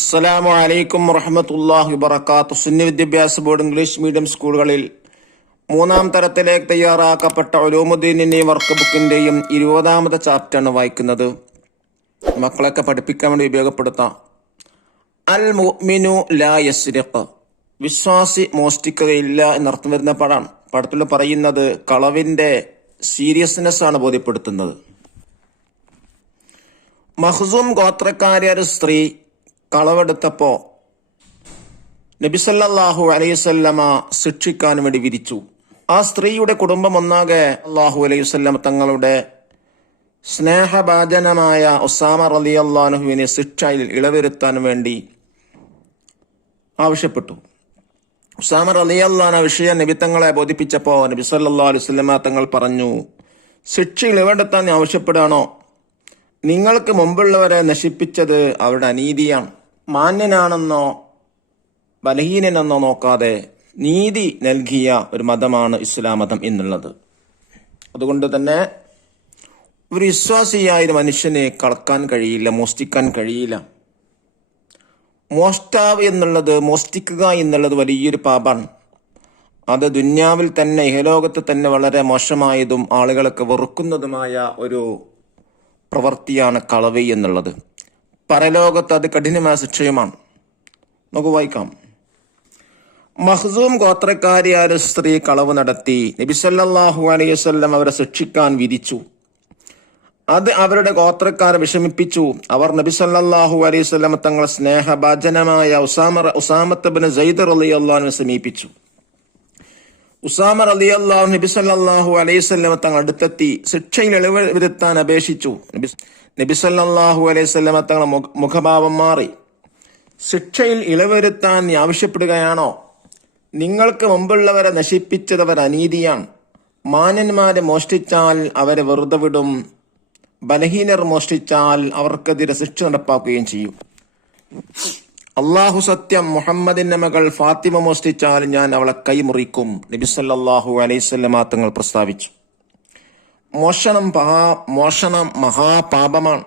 അസ്സലാമു അലൈക്കും വറഹ്മത്തുള്ളാഹി വബറകാതുഹു. സുന്നി വിദ്യാഭ്യാസ ബോർഡ് ഇംഗ്ലീഷ് മീഡിയം സ്കൂളുകളിൽ 3-ാം തരത്തിലേക്ക് തയ്യാറാക്കപ്പെട്ട ഉലൂമുദ്ദീനിന്റെയും വർക്ക് ബുക്കിന്റെയും 20-ാമത്തെ ചാപ്റ്ററാണ് വായിക്കുന്നത്. മക്കളൊക്കെ പഠിപ്പിക്കാൻ വേണ്ടി ഉപയോഗപ്പെടുത്താം. അൽ മുഅ്മിനു ലാ യസ്രിഖ്, വിശ്വാസി മോഷ്ടിക്കുകയില്ല എന്നർത്ഥം വരുന്ന പടാണ്. പടത്തിൽ പറയുന്നത് കളവിന്റെ സീരിയസ്നെസ് ആണ് ബോധ്യപ്പെടുത്തുന്നത്. മഖ്സൂം ഗോത്രക്കാരിയ ഒരു സ്ത്രീ കളവെടുത്തപ്പോ നബി സല്ലല്ലാഹു അലൈഹി വസല്ലമ ശിക്ഷിക്കാൻ വേണ്ടി വിധിച്ചു. ആ സ്ത്രീയുടെ കുടുംബം ഒന്നാകെ അല്ലാഹു അലൈഹി വസല്ലമ തങ്ങളുടെ സ്നേഹഭാജനമായ ഉസാമ റളിയല്ലാഹു അൻഹുവിനെ ശിക്ഷയിൽ ഇളവരുത്താൻ വേണ്ടി ആവശ്യപ്പെട്ടു. ഉസാമ റളിയല്ലാഹു അൻഹു വിഷയം നബി തങ്ങളെ ബോധിപ്പിച്ചപ്പോ നബി സല്ലല്ലാഹു അലൈഹി വസല്ലമ തങ്ങൾ പറഞ്ഞു, ശിക്ഷ ഇളവെടുത്താൻ ആവശ്യപ്പെടുകയാണോ? നിങ്ങൾക്ക് മുമ്പുള്ളവരെ നശിപ്പിച്ചത് അവരുടെ അനീതിയാണ്. മാന്യനാണെന്നോ ബലഹീനനെന്നോ നോക്കാതെ നീതി നൽകിയ ഒരു മതമാണ് ഇസ്ലാം മതം എന്നുള്ളത്. അതുകൊണ്ട് തന്നെ ഒരു വിശ്വാസിയായ ഒരു മനുഷ്യനെ കളക്കാൻ കഴിയില്ല, മോഷ്ടിക്കാൻ കഴിയില്ല. മോഷ്ടാവ് എന്നുള്ളത്, മോഷ്ടിക്കുക എന്നുള്ളത് വലിയൊരു പാപാണ്. അത് ദുന്യാവിൽ തന്നെ, ഇഹലോകത്ത് തന്നെ വളരെ മോശമായതും ആളുകളൊക്കെ വെറുക്കുന്നതുമായ ഒരു പ്രവൃത്തിയാണ് കളവ് എന്നുള്ളത്. പരലോകത്ത് അത് കഠിനമായ ശിക്ഷയുമാണ്. നമുക്ക് വായിക്കാം. മഖ്സൂം ഗോത്രക്കാരിയായ ഒരു സ്ത്രീ കളവ് നടത്തി. നബി സല്ലല്ലാഹു അലൈഹി വസല്ലം അവരെ ശിക്ഷിക്കാൻ വിധിച്ചു. അത് അവരുടെ ഗോത്രക്കാരെ വിഷമിപ്പിച്ചു. അവർ നബി സല്ലല്ലാഹു അലൈഹി വസല്ലം തങ്ങൾ സ്നേഹഭാജനമായ ഉസാമത്ത് ഇബ്നു സൈദ് റളിയല്ലാഹു അൻഹു സമീപിച്ചു. ഉസാമ റളിയല്ലാഹു നബി സല്ലല്ലാഹു അലൈഹി വസല്ലം തങ്ങൾ അടുത്തെത്തി ശിക്ഷയിൽ ഇളവ് വരുത്താൻ അപേക്ഷിച്ചു. നബി സല്ലല്ലാഹു അലൈഹി വസല്ലം തങ്ങൾ മുഖഭാവം മാറി. ശിക്ഷയിൽ ഇളവ് വരുത്താൻ നീ ആവശ്യപ്പെടുകയാണോ? നിങ്ങൾക്ക് മുമ്പുള്ളവരെ നശിപ്പിച്ചതവർ അനീതിയാണ്. മാന്യന്മാരെ മോഷ്ടിച്ചാൽ അവരെ വെറുതെ വിടും, ബലഹീനർ മോഷ്ടിച്ചാൽ അവർക്കെതിരെ ശിക്ഷ നടപ്പാക്കുകയും ചെയ്യും. അള്ളാഹു സത്യം, മുഹമ്മദിന്റെ മകൾ ഫാത്തിമ മോഷ്ടിച്ചാൽ ഞാൻ അവളെ കൈമുറിക്കും, നബി സല്ലല്ലാഹു അലൈഹി വസല്ലം തങ്ങൾ പ്രസ്താവിച്ചു. മോഷണം മഹാപാപമാണ്.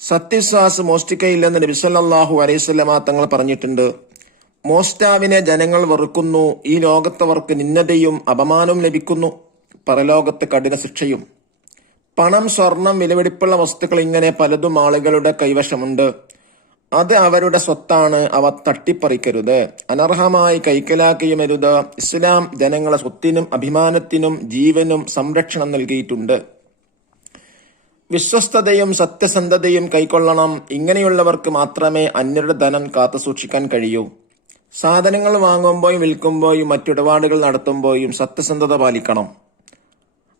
സത്യവിശ്വാസി മോഷ്ടിക്കയില്ലെന്ന് നബി സല്ലല്ലാഹു അലൈഹി വസല്ലം തങ്ങൾ പറഞ്ഞിട്ടുണ്ട്. മോഷ്ടാവിനെ ജനങ്ങൾ വെറുക്കുന്നു. ഈ ലോകത്തവർക്ക് നിന്ദതയും അപമാനവും ലഭിക്കുന്നു, പരലോകത്ത് കഠിന ശിക്ഷയും. പണം, സ്വർണം, വിലപിടിപ്പുള്ള വസ്തുക്കൾ ഇങ്ങനെ പലതും ആളുകളുടെ കൈവശമുണ്ട്. അത് അവരുടെ സ്വത്താണ്. അവ തട്ടിപ്പറിക്കരുത്, അനർഹമായി കൈക്കലാക്കുകയുമരുത്. ഇസ്ലാം ജനങ്ങളെ സ്വത്തിനും അഭിമാനത്തിനും ജീവനും സംരക്ഷണം നൽകിയിട്ടുണ്ട്. വിശ്വസ്തതയും സത്യസന്ധതയും കൈക്കൊള്ളണം. ഇങ്ങനെയുള്ളവർക്ക് മാത്രമേ അന്യരുടെ ധനം കാത്തു സൂക്ഷിക്കാൻ കഴിയൂ. സാധനങ്ങൾ വാങ്ങുമ്പോഴും വിൽക്കുമ്പോഴും മറ്റിടപാടുകൾ നടത്തുമ്പോഴും സത്യസന്ധത പാലിക്കണം.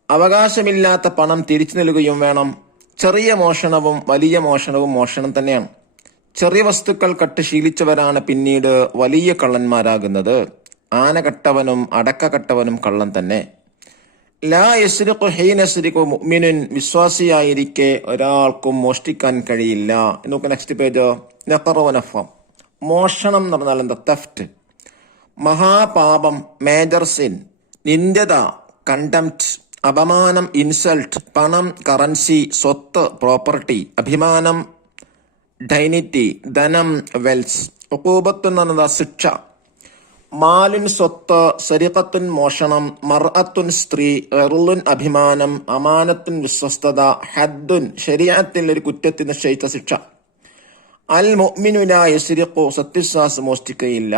അവകാശമില്ലാത്ത പണം തിരിച്ചു നൽകുകയും വേണം. ചെറിയ മോഷണവും വലിയ മോഷണവും മോഷണം തന്നെയാണ്. ചെറിയ വസ്തുക്കൾ കട്ട് ശീലിച്ചവരാണ് പിന്നീട് വലിയ കള്ളന്മാരാകുന്നത്. ആന കട്ടവനും അടക്ക കട്ടവനും കള്ളൻ തന്നെ. ലാ യസ്രിഖു ഹീന യസ്രിഖു മുഅ്മിനുൻ, വിശ്വാസിയായിരിക്കെ ഒരാൾക്കും മോഷ്ടിക്കാൻ കഴിയില്ല. നോക്ക് നെക്സ്റ്റ് പേജ്. നഖറവനഫം, മോഷണം എന്ന് പറഞ്ഞാൽ എന്താ? തെഫ്റ്റ്, മഹാപാപം, മേജർ സിൻ. നിന്ദ്യത, കണ്ടംപ്റ്റ്, അപമാനം, ഇൻസൾട്ട്. പണം, കറൻസി, സ്വത്ത്, പ്രോപ്പർട്ടി. അഭിമാനം, ഡൈനിറ്റി, ധനം, വെൽസ്. ഉഖൂബത്ത് എന്ന് പറഞ്ഞാൽ ശിക്ഷ. മാലുൻ സ്വത്ത്, സരിഖത്തുൻ മോഷണം, മർഅത്തുൻ സ്ത്രീ, ഇർളുൻ അഭിമാനം, അമാനത്തുൻ വിശ്വസ്തത, ഹദ്ദുൻ ശരീഅത്തിൽ ഒരു കുറ്റത്തിന് നിശ്ചയിച്ച ശിക്ഷ. അൽ മുഅ്മിനു ലാ യസ്രിഖു, സത്യവിശ്വാസി മോഷ്ടിക്കുകയില്ല.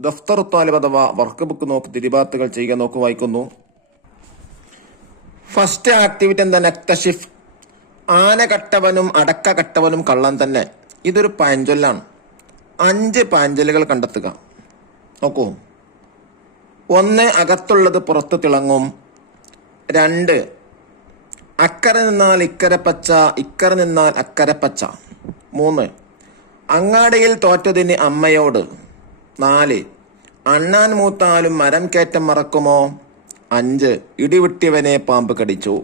ദഫ്തർ താലിബ് അഥവാ വർക്ക് ബുക്ക് നോക്ക് തിരിബാത്തുകൾ ചെയ്യുക. നോക്ക് വായിക്കുന്നു. ഫസ്റ്റ് ആക്ടിവിറ്റി എന്താ? നക്തഷിഫ്, ആന കട്ടവനും അടക്ക കട്ടവനും കള്ളൻ തന്നെ. ഇതൊരു പഴഞ്ചൊല്ലാണ്. 5 പഴഞ്ചൊല്ലുകൾ കണ്ടെത്തുക. നോക്കൂ. 1, അകത്തുള്ളത് പുറത്ത് തിളങ്ങും. 2, അക്കരെ നിന്നാൽ ഇക്കരെ പച്ച, ഇക്കരെ നിന്നാൽ അക്കരെ പച്ച. 3, അങ്ങാടിയിൽ തോറ്റതിന് അമ്മയോട്. 4, അണ്ണാൻ മൂത്താലും മരം കയറ്റം മറക്കുമോ. 5, ഇടിവിട്ടിയവനെ പാമ്പ് കടിച്ചു.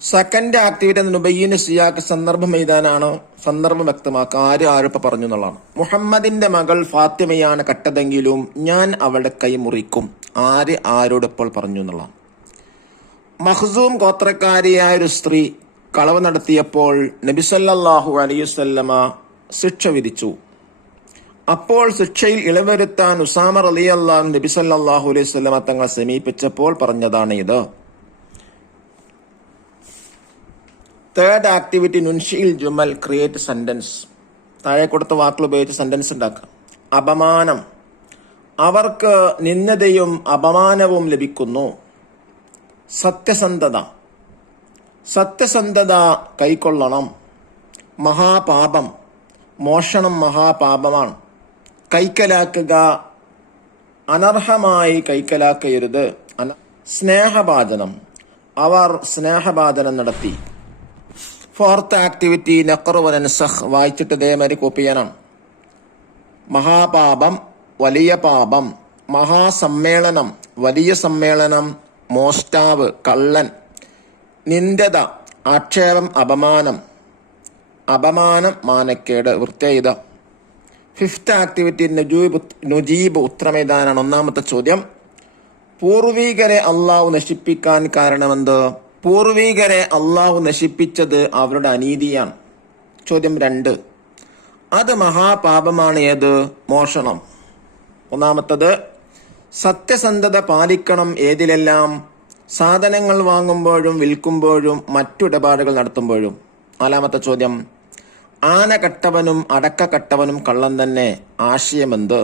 സെക്കൻഡ് ആക്ടിവിറ്റി നുബയ്യിനു സിയാഖ്, സന്ദർഭം എഴുതാനാണ്. സന്ദർഭം വ്യക്തമാക്കുക. ആരിപ്പോ പറഞ്ഞു എന്നുള്ളതാണ്. മുഹമ്മദിന്റെ മകൾ ഫാത്തിമയാണ് കട്ടതെങ്കിലും ഞാൻ അവളുടെ കൈ മുറിക്കും. ആരോട് ഇപ്പോൾ പറഞ്ഞു എന്നുള്ളതാണ്. മഖ്സൂം ഗോത്രക്കാരിയായ ഒരു സ്ത്രീ കളവ് നടത്തിയപ്പോൾ നബി സല്ലല്ലാഹു അലൈഹി വസല്ലമ ശിക്ഷ വിധിച്ചു. അപ്പോൾ ശിക്ഷയിൽ ഇളവരുത്താൻ ഉസാമ റളിയല്ലാഹു നബി സല്ലല്ലാഹു അലൈഹി വസല്ലമ തങ്ങളെ സമീപിച്ചപ്പോൾ പറഞ്ഞതാണ് ഇത്. തേർഡ് ആക്ടിവിറ്റി, നുൻഷിൽ ജുമൽ, ക്രിയേറ്റ് സെന്റൻസ്. താഴെ കൊടുത്ത വാക്കുകൾ ഉപയോഗിച്ച് സെന്റൻസ് ഉണ്ടാക്കുക. അപമാനം, അവർക്ക് നിന്ദതയും അപമാനവും ലഭിക്കുന്നു. സത്യസന്ധത, സത്യസന്ധത കൈക്കൊള്ളണം. മഹാപാപം, മോഷണം മഹാപാപമാണ്. കൈക്കലാക്കുക, അനർഹമായി കൈക്കലാക്കരുത്. സ്നേഹഭാജനം, അവർ സ്നേഹഭാജനം നടത്തി. ഫോർത്ത് ആക്ടിവിറ്റി, നഖ്റു വ നൻസഖ്, വായിച്ചിട്ട് ഇതേമാതിരി കോപ്പി ചെയ്യാനാണ്. മഹാപാപം, വലിയ പാപം. മഹാസമ്മേളനം, വലിയ സമ്മേളനം. മോഷ്ടാവ്, കള്ളൻ. നിന്ദത, ആക്ഷേപം, അപമാനം. അപമാനം, മാനക്കേട്, വൃത്തിയായത്. Fifth activity, നുജീബ്, ഉത്തരമെഴുതാനാണ്. ഒന്നാമത്തെ ചോദ്യം, പൂർവീകരെ അള്ളാഹു നശിപ്പിക്കാൻ കാരണമെന്ത്? പൂർവീകരെ അള്ളാഹു നശിപ്പിച്ചത് അവരുടെ അനീതിയാണ്. ചോദ്യം 2, അത് മഹാപാപമാണ്. ഏത്? മോഷണം. ഒന്നാമത്തത്, സത്യസന്ധത പാലിക്കണം. ഏതിലെല്ലാം? സാധനങ്ങൾ വാങ്ങുമ്പോഴും വിൽക്കുമ്പോഴും മറ്റിടപാടുകൾ നടത്തുമ്പോഴും. നാലാമത്തെ ചോദ്യം, ആന കട്ടവനും അടക്ക കട്ടവനും കള്ളൻ തന്നെ. ആശയമെന്ത്?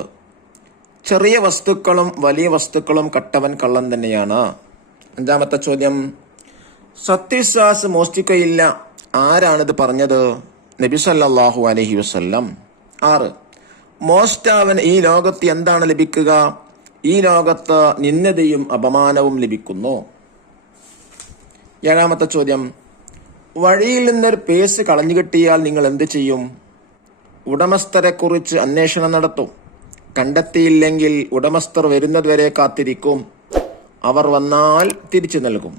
ചെറിയ വസ്തുക്കളും വലിയ വസ്തുക്കളും കട്ടവൻ കള്ളൻ തന്നെയാണ്. അഞ്ചാമത്തെ ചോദ്യം, സത്യവിശ്വാസ് മോഷ്ടിക്കയില്ല. ആരാണിത് പറഞ്ഞത്? നബി സല്ലല്ലാഹു അലൈഹി വസല്ലം. 6, മോഷ്ടാവന് ഈ ലോകത്ത് എന്താണ് ലഭിക്കുക? ഈ ലോകത്ത് നിന്ദതയും അപമാനവും ലഭിക്കുന്നു. 7ാമത്തെ ചോദ്യം, വഴിയിൽ നിന്നൊരു പേഴ്സ് കളഞ്ഞു കിട്ടിയാൽ നിങ്ങൾ എന്ത് ചെയ്യും? ഉടമസ്ഥരെ കുറിച്ച് അന്വേഷണം നടത്തും. കണ്ടെത്തിയില്ലെങ്കിൽ ഉടമസ്ഥർ വരുന്നതുവരെ കാത്തിരിക്കും. അവർ വന്നാൽ തിരിച്ചു നൽകും.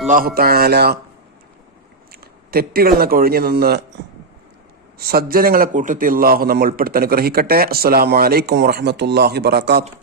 അല്ലാഹു തആല തെറ്റുകളിൽ നിന്നൊക്കെ ഒഴിഞ്ഞു നിന്ന് സജ്ജനങ്ങളെ കൂട്ടത്തിൽ അല്ലാഹു നമ്മൾ ഉൾപ്പെടുത്തി അനുഗ്രഹിക്കട്ടെ. അസ്സലാമു അലൈക്കും വറഹ്മത്തുള്ളാഹി വബറകാതുഹു.